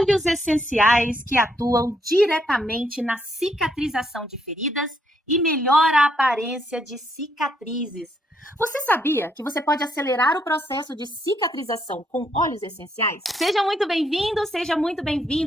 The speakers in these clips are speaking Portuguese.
óleos essenciais que atuam diretamente na cicatrização de feridas e melhora a aparência de cicatrizes. Você sabia que você pode acelerar o processo de cicatrização com óleos essenciais? Seja muito bem-vindo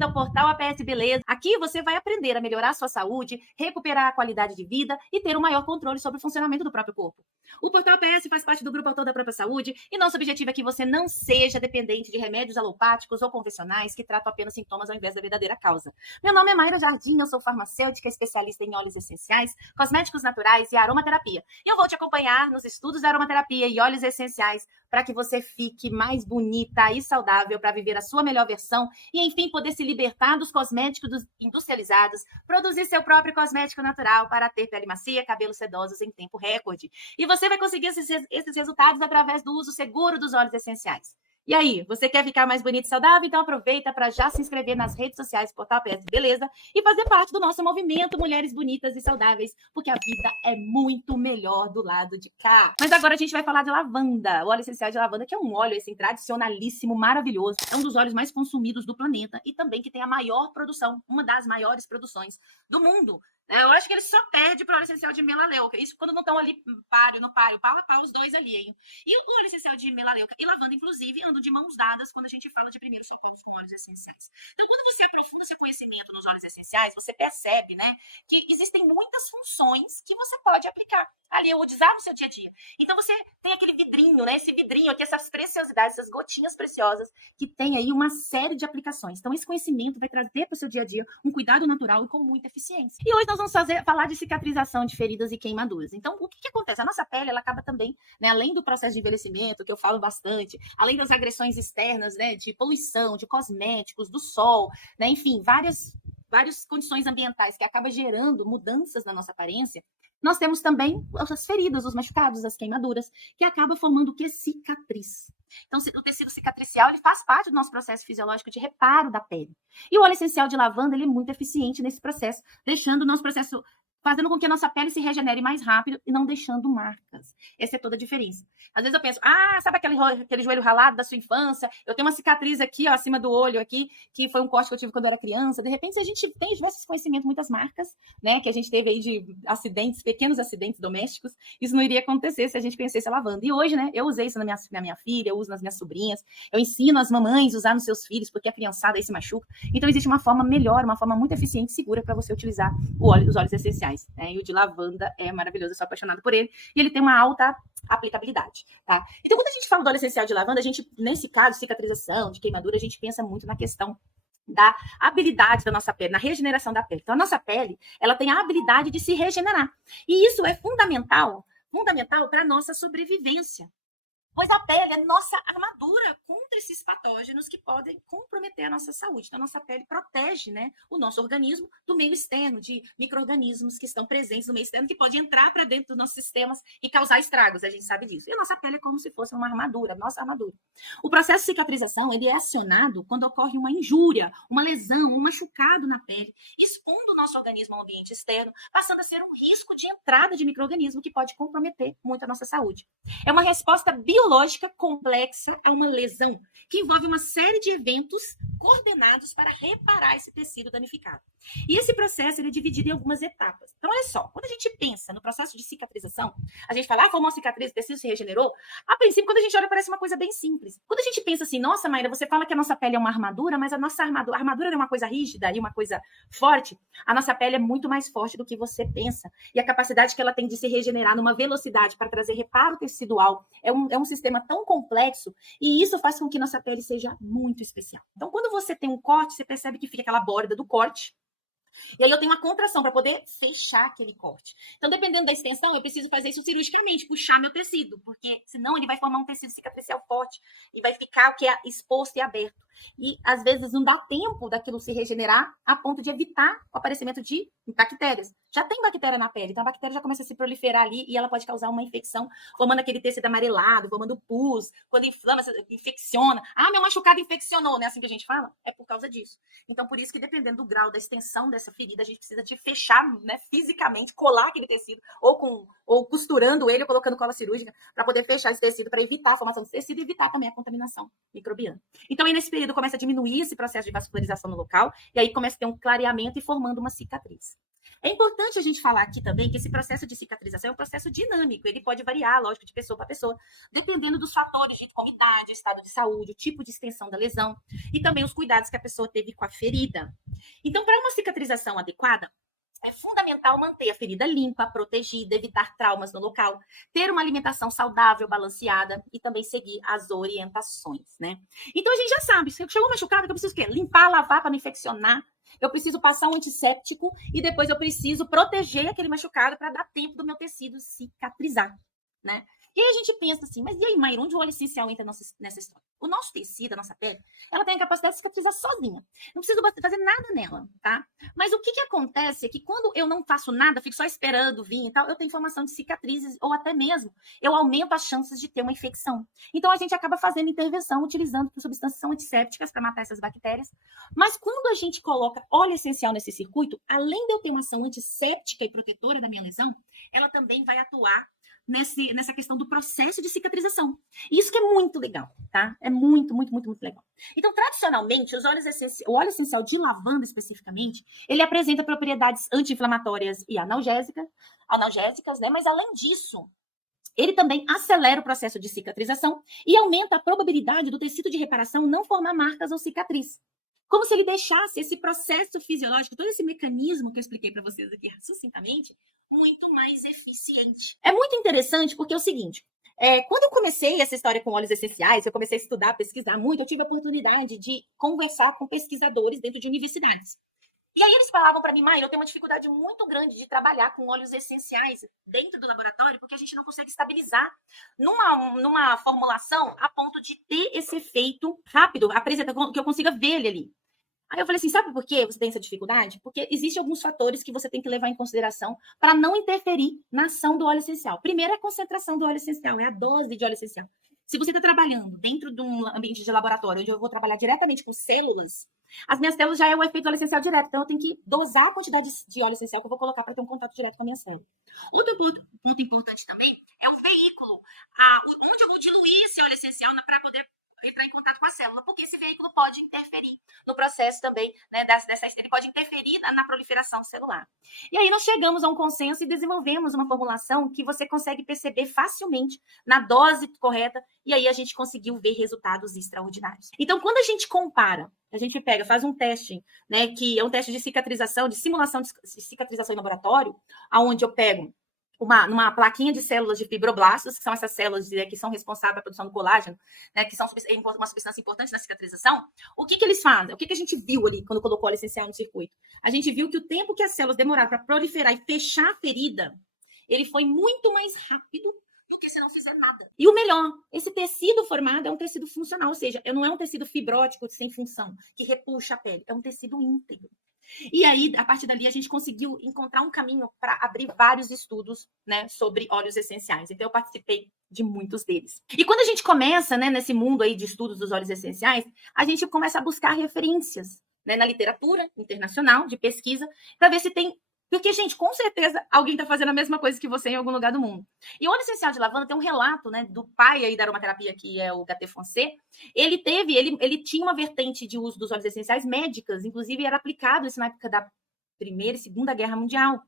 ao portal APS Beleza. Aqui você vai aprender a melhorar a sua saúde, recuperar a qualidade de vida e ter um maior controle sobre o funcionamento do próprio corpo. O portal APS faz parte do Grupo Autor da Própria Saúde e nosso objetivo é que você não seja dependente de remédios alopáticos ou convencionais que tratam apenas sintomas ao invés da verdadeira causa. Meu nome é Mayra Jardim, eu sou farmacêutica especialista em óleos essenciais, cosméticos naturais e aromaterapia. E eu vou te acompanhar nos estudos da aromaterapia e óleos essenciais para que você fique mais bonita e saudável para viver a sua melhor versão e, enfim, poder se libertar dos cosméticos industrializados, produzir seu próprio cosmético natural para ter pele macia, cabelos sedosos em tempo recorde. E você vai conseguir esses resultados através do uso seguro dos óleos essenciais. E aí, você quer ficar mais bonita e saudável? Então aproveita para já se inscrever nas redes sociais do Portal APS Beleza e fazer parte do nosso movimento Mulheres Bonitas e Saudáveis, porque a vida é muito melhor do lado de cá. Mas agora a gente vai falar de lavanda, o óleo essencial de lavanda, que é um óleo assim, tradicionalíssimo, maravilhoso. É um dos óleos mais consumidos do planeta e também que tem a maior produção, uma das maiores produções do mundo. Eu acho que ele só perde para o óleo essencial de melaleuca. Isso quando não estão ali pau a pau, os dois ali, hein? E o óleo essencial de melaleuca e lavanda, inclusive, andam de mãos dadas quando a gente fala de primeiros socorros com óleos essenciais. Então, quando você aprofunda seu conhecimento nos óleos essenciais, você percebe, né, que existem muitas funções que você pode aplicar ali, ou usar no seu dia a dia. Então, você tem aquele vidrinho, né, esse vidrinho aqui, essas preciosidades, essas gotinhas preciosas, que tem aí uma série de aplicações. Então, esse conhecimento vai trazer para o seu dia a dia um cuidado natural e com muita eficiência. E hoje nós vamos falar de cicatrização de feridas e queimaduras. Então, o que acontece? A nossa pele, ela acaba também, né, além do processo de envelhecimento, que eu falo bastante, além das agressões externas, né, de poluição, de cosméticos, do sol, né, enfim, várias condições ambientais que acabam gerando mudanças na nossa aparência, nós temos também as feridas, os machucados, as queimaduras, que acabam formando o que? Cicatriz. Então, o tecido cicatricial, ele faz parte do nosso processo fisiológico de reparo da pele. E o óleo essencial de lavanda, ele é muito eficiente nesse processo, deixando o nosso processo, fazendo com que a nossa pele se regenere mais rápido e não deixando marcas. Essa é toda a diferença. Às vezes eu penso, sabe aquele joelho ralado da sua infância? Eu tenho uma cicatriz aqui, ó, acima do olho aqui, que foi um corte que eu tive quando eu era criança. De repente, a gente tem diversos conhecimentos, muitas marcas, né, que a gente teve aí de acidentes, pequenos acidentes domésticos. Isso não iria acontecer se a gente conhecesse a lavanda. E hoje, né, eu usei isso na minha filha, eu uso nas minhas sobrinhas, eu ensino as mamães a usar nos seus filhos, porque a criançada aí se machuca. Então, existe uma forma melhor, uma forma muito eficiente e segura para você utilizar os óleos essenciais. Né? E o de lavanda é maravilhoso, eu sou apaixonada por ele. E ele tem uma alta aplicabilidade, tá? Então, quando a gente fala do óleo essencial de lavanda, a gente, nesse caso, cicatrização, de queimadura, a gente pensa muito na questão da habilidade da nossa pele, na regeneração da pele. Então, a nossa pele, ela tem a habilidade de se regenerar. E isso é fundamental para a nossa sobrevivência. Pois a pele é nossa armadura contra esses patógenos que podem comprometer a nossa saúde. Então, a nossa pele protege, né, o nosso organismo do meio externo, de micro-organismos que estão presentes no meio externo, que podem entrar para dentro dos nossos sistemas e causar estragos, a gente sabe disso. E a nossa pele é como se fosse uma armadura, nossa armadura. O processo de cicatrização, ele é acionado quando ocorre uma injúria, uma lesão, um machucado na pele, expondo o nosso organismo ao ambiente externo, passando a ser um risco de entrada de micro-organismo que pode comprometer muito a nossa saúde. É uma resposta biológica complexa a uma lesão, que envolve uma série de eventos coordenados para reparar esse tecido danificado. E esse processo ele é dividido em algumas etapas. Então, olha só, quando a gente pensa no processo de cicatrização, a gente fala, formou uma cicatriz, o tecido se regenerou. A princípio, quando a gente olha, parece uma coisa bem simples. Quando a gente pensa assim, nossa, Mayra, você fala que a nossa pele é uma armadura, mas a armadura é uma coisa rígida e uma coisa forte. A nossa pele é muito mais forte do que você pensa. E a capacidade que ela tem de se regenerar numa velocidade para trazer reparo tecidual é um sistema tão complexo, e isso faz com que nossa pele seja muito especial. Então, quando você tem um corte, você percebe que fica aquela borda do corte, e aí eu tenho uma contração para poder fechar aquele corte. Então, dependendo da extensão, eu preciso fazer isso cirurgicamente, puxar meu tecido, porque senão ele vai formar um tecido cicatricial forte e vai ficar o que é exposto e aberto. E às vezes não dá tempo daquilo se regenerar a ponto de evitar o aparecimento de bactérias. Já tem bactéria na pele, então a bactéria já começa a se proliferar ali e ela pode causar uma infecção, formando aquele tecido amarelado, formando pus. Quando inflama, infecciona. Meu machucado infeccionou, não é assim que a gente fala? É por causa disso. Então, por isso que dependendo do grau da extensão dessa ferida, a gente precisa de fechar, né, fisicamente, colar aquele tecido, ou costurando ele, ou colocando cola cirúrgica, para poder fechar esse tecido, para evitar a formação desse tecido e evitar também a contaminação microbiana. Então, é nesse ferido começa a diminuir esse processo de vascularização no local, e aí começa a ter um clareamento e formando uma cicatriz. É importante a gente falar aqui também que esse processo de cicatrização é um processo dinâmico, ele pode variar, lógico, de pessoa para pessoa, dependendo dos fatores de como idade, estado de saúde, o tipo de extensão da lesão e também os cuidados que a pessoa teve com a ferida. Então, para uma cicatrização adequada, é fundamental manter a ferida limpa, protegida, evitar traumas no local, ter uma alimentação saudável, balanceada e também seguir as orientações, né? Então a gente já sabe, se chegou machucado, que eu preciso o quê? Limpar, lavar para não infeccionar. Eu preciso passar um antisséptico e depois eu preciso proteger aquele machucado para dar tempo do meu tecido cicatrizar, né? E aí a gente pensa assim, mas e aí, Mayra, onde o óleo essencial entra nessa história? O nosso tecido, a nossa pele, ela tem a capacidade de cicatrizar sozinha. Não preciso fazer nada nela, tá? Mas o que acontece é que quando eu não faço nada, fico só esperando vir e tal, eu tenho formação de cicatrizes ou até mesmo eu aumento as chances de ter uma infecção. Então a gente acaba fazendo intervenção utilizando substâncias que são antissépticas para matar essas bactérias. Mas quando a gente coloca óleo essencial nesse circuito, além de eu ter uma ação antisséptica e protetora da minha lesão, ela também vai atuar nessa questão do processo de cicatrização. E isso que é muito legal, tá? É muito, muito, muito, muito legal. Então, tradicionalmente, o óleo essencial de lavanda, especificamente, ele apresenta propriedades anti-inflamatórias e analgésicas, né? Mas, além disso, ele também acelera o processo de cicatrização e aumenta a probabilidade do tecido de reparação não formar marcas ou cicatriz. Como se ele deixasse esse processo fisiológico, todo esse mecanismo que eu expliquei para vocês aqui sucintamente, muito mais eficiente. É muito interessante porque é o seguinte, quando eu comecei essa história com óleos essenciais, eu comecei a estudar, pesquisar muito, eu tive a oportunidade de conversar com pesquisadores dentro de universidades. E aí eles falavam para mim, Mayra, eu tenho uma dificuldade muito grande de trabalhar com óleos essenciais dentro do laboratório, porque a gente não consegue estabilizar numa formulação a ponto de ter esse efeito rápido, que eu consiga ver ele ali. Aí eu falei assim, sabe por que você tem essa dificuldade? Porque existem alguns fatores que você tem que levar em consideração para não interferir na ação do óleo essencial. Primeiro é a concentração do óleo essencial, é a dose de óleo essencial. Se você está trabalhando dentro de um ambiente de laboratório, onde eu vou trabalhar diretamente com células, as minhas células já é o efeito do óleo essencial direto, então eu tenho que dosar a quantidade de óleo essencial que eu vou colocar para ter um contato direto com a minha célula. Outro ponto importante também é o veículo, onde eu vou diluir esse óleo essencial para poder entrar em contato com a célula, porque esse veículo pode interferir no processo também, né, ele pode interferir na proliferação celular. E aí nós chegamos a um consenso e desenvolvemos uma formulação que você consegue perceber facilmente na dose correta, e aí a gente conseguiu ver resultados extraordinários. Então, quando a gente compara, a gente faz um teste, né, que é um teste de cicatrização, de simulação de cicatrização em laboratório, onde eu pego numa plaquinha de células de fibroblastos, que são essas células que são responsáveis pela produção do colágeno, né, que são uma substância importante na cicatrização. O que eles fazem? O que a gente viu ali quando colocou óleo essencial no circuito? A gente viu que o tempo que as células demoraram para proliferar e fechar a ferida, ele foi muito mais rápido do que se não fizer nada. E o melhor, esse tecido formado é um tecido funcional, ou seja, não é um tecido fibrótico sem função, que repuxa a pele, é um tecido íntegro. E aí, a partir dali, a gente conseguiu encontrar um caminho para abrir vários estudos, né, sobre óleos essenciais. Então, eu participei de muitos deles. E quando a gente começa, né, nesse mundo aí de estudos dos óleos essenciais, a gente começa a buscar referências, né, na literatura internacional, de pesquisa, para ver se tem... Porque, gente, com certeza alguém está fazendo a mesma coisa que você em algum lugar do mundo. E o óleo essencial de lavanda tem um relato, né, do pai aí da aromaterapia, que é o Gaté Foncé. Ele tinha uma vertente de uso dos óleos essenciais médicas, inclusive era aplicado isso na época da Primeira e Segunda Guerra Mundial.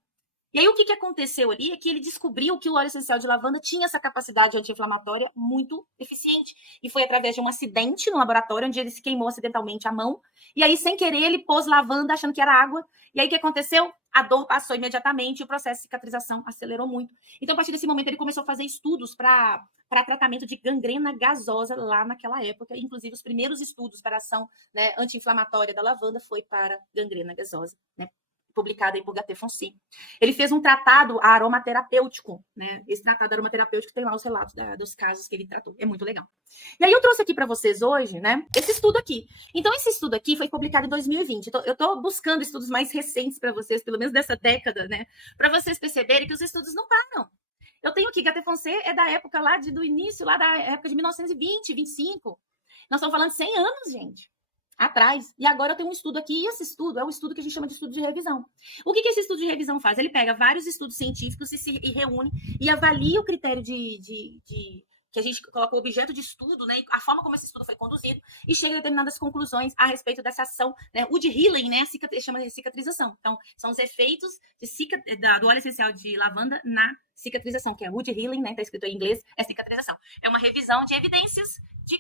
E aí o que aconteceu ali é que ele descobriu que o óleo essencial de lavanda tinha essa capacidade anti-inflamatória muito eficiente. E foi através de um acidente no laboratório, onde ele se queimou acidentalmente a mão. E aí, sem querer, ele pôs lavanda achando que era água. E aí o que aconteceu? A dor passou imediatamente e o processo de cicatrização acelerou muito. Então, a partir desse momento, ele começou a fazer estudos para tratamento de gangrena gasosa lá naquela época. Inclusive, os primeiros estudos para ação, né, anti-inflamatória da lavanda foi para gangrena gasosa, né? Publicado aí por Gaté Foncé. Ele fez um tratado aromaterapêutico, né? Esse tratado aromaterapêutico tem lá os relatos dos casos que ele tratou. É muito legal. E aí eu trouxe aqui para vocês hoje, né, esse estudo aqui. Então, esse estudo aqui foi publicado em 2020. Eu estou buscando estudos mais recentes para vocês, pelo menos dessa década, né, para vocês perceberem que os estudos não param. Eu tenho aqui, Gaté Foncé é da época lá do início, lá da época de 1920, 25. Nós estamos falando de 100 anos, gente. Atrás. E agora eu tenho um estudo aqui, e esse estudo é um estudo que a gente chama de estudo de revisão. O que esse estudo de revisão faz? Ele pega vários estudos científicos e reúne e avalia o critério que a gente coloca o objeto de estudo, né, a forma como esse estudo foi conduzido, e chega a determinadas conclusões a respeito dessa ação, né, o de healing, né, chama de cicatrização. Então, são os efeitos do óleo essencial de lavanda na cicatrização, que é wood healing, né, tá escrito em inglês, é cicatrização. É uma revisão de evidências de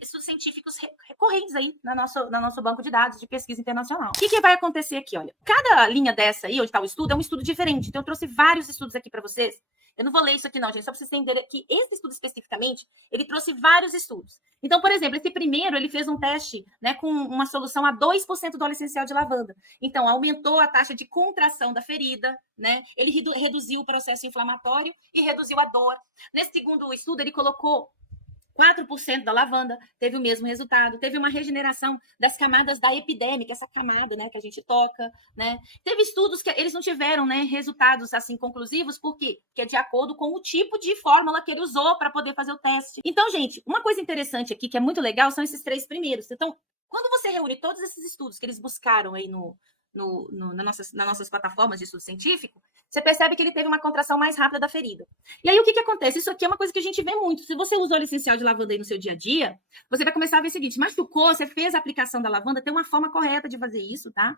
estudos científicos recorrentes aí no nosso banco de dados de pesquisa internacional. O que vai acontecer aqui? Olha, cada linha dessa aí, onde está o estudo, é um estudo diferente. Então, eu trouxe vários estudos aqui para vocês. Eu não vou ler isso aqui, não, gente, só para vocês entenderem que esse estudo especificamente, ele trouxe vários estudos. Então, por exemplo, esse primeiro, ele fez um teste, né, com uma solução a 2% do óleo essencial de lavanda. Então, aumentou a taxa de contração da ferida, né? Ele reduziu o processo inflamatório e reduziu a dor. Nesse segundo estudo, ele colocou 4% da lavanda, teve o mesmo resultado. Teve uma regeneração das camadas da epidêmica, essa camada, né, que a gente toca, né? Teve estudos que eles não tiveram, né, resultados assim conclusivos, por quê? Porque é de acordo com o tipo de fórmula que ele usou para poder fazer o teste. Então, gente, uma coisa interessante aqui que é muito legal são esses 3 primeiros. Então, quando você reúne todos esses estudos que eles buscaram aí nas nossas plataformas de estudo científico, você percebe que ele teve uma contração mais rápida da ferida. E aí, o que acontece? Isso aqui é uma coisa que a gente vê muito. Se você usa óleo essencial de lavanda aí no seu dia a dia, você vai começar a ver o seguinte: machucou, você fez a aplicação da lavanda, tem uma forma correta de fazer isso, tá?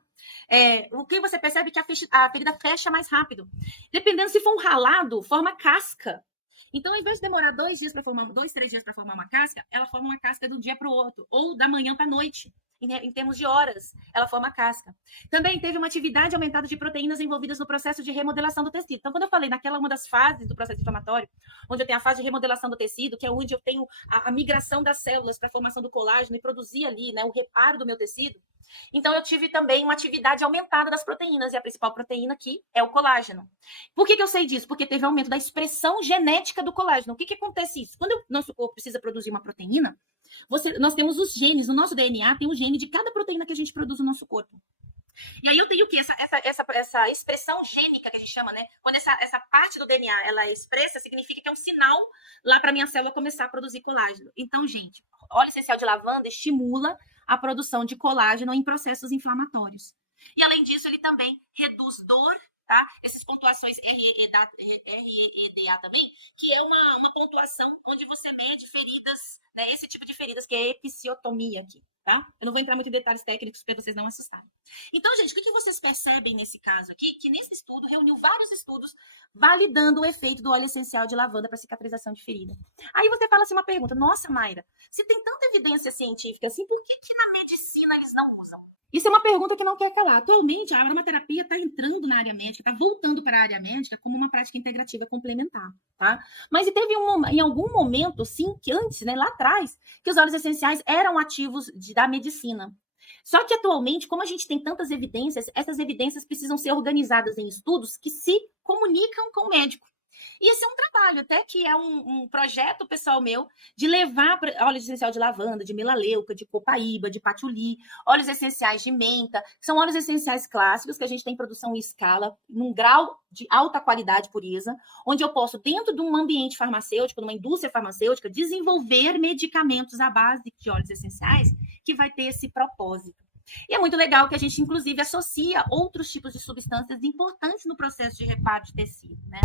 O que você percebe é que a ferida fecha mais rápido. Dependendo se for um ralado, forma casca. Então, ao invés de demorar 2 dias para formar, 2, 3 dias para formar uma casca, ela forma uma casca de um dia para o outro, ou da manhã para a noite. Em termos de horas, ela forma casca. Também teve uma atividade aumentada de proteínas envolvidas no processo de remodelação do tecido. Então, quando eu falei naquela uma das fases do processo inflamatório, onde eu tenho a fase de remodelação do tecido, que é onde eu tenho a migração das células para a formação do colágeno e produzir ali, né, o reparo do meu tecido, então eu tive também uma atividade aumentada das proteínas, e a principal proteína aqui é o colágeno. Por que eu sei disso? Porque teve aumento da expressão genética do colágeno. O que acontece isso? Quando o nosso corpo precisa produzir uma proteína, nós temos os genes, no nosso DNA tem um gene de cada proteína que a gente produz no nosso corpo. E aí eu tenho o quê? Essa expressão gênica que a gente chama, né? Quando essa parte do DNA ela expressa, significa que é um sinal lá para minha célula começar a produzir colágeno. Então, gente, óleo essencial de lavanda estimula a produção de colágeno em processos inflamatórios. E além disso, ele também reduz dor, tá? Essas pontuações REEDA também, que é uma pontuação onde você mede feridas, né? Esse tipo de feridas, que é a episiotomia aqui, tá? Eu não vou entrar muito em detalhes técnicos para vocês não assustarem. Então, gente, o que vocês percebem nesse caso aqui? Que nesse estudo, reuniu vários estudos validando o efeito do óleo essencial de lavanda para cicatrização de ferida. Aí você fala assim uma pergunta: nossa, Mayra, se tem tanta evidência científica assim, por que na medicina eles não usam? Isso é uma pergunta que não quer calar. Atualmente, a aromaterapia está entrando na área médica, está voltando para a área médica como uma prática integrativa complementar, tá? Mas teve em algum momento, sim, que antes, né, lá atrás, que os óleos essenciais eram ativos da medicina. Só que atualmente, como a gente tem tantas evidências, essas evidências precisam ser organizadas em estudos que se comunicam com o médico. E esse é um trabalho, até que é um projeto pessoal meu, de levar óleo essencial de lavanda, de melaleuca, de copaíba, de patchouli, óleos essenciais de menta, que são óleos essenciais clássicos que a gente tem em produção em escala, num grau de alta qualidade, pureza, onde eu posso, dentro de um ambiente farmacêutico, numa indústria farmacêutica, desenvolver medicamentos à base de óleos essenciais que vai ter esse propósito. E é muito legal que a gente, inclusive, associa outros tipos de substâncias importantes no processo de reparo de tecido, né?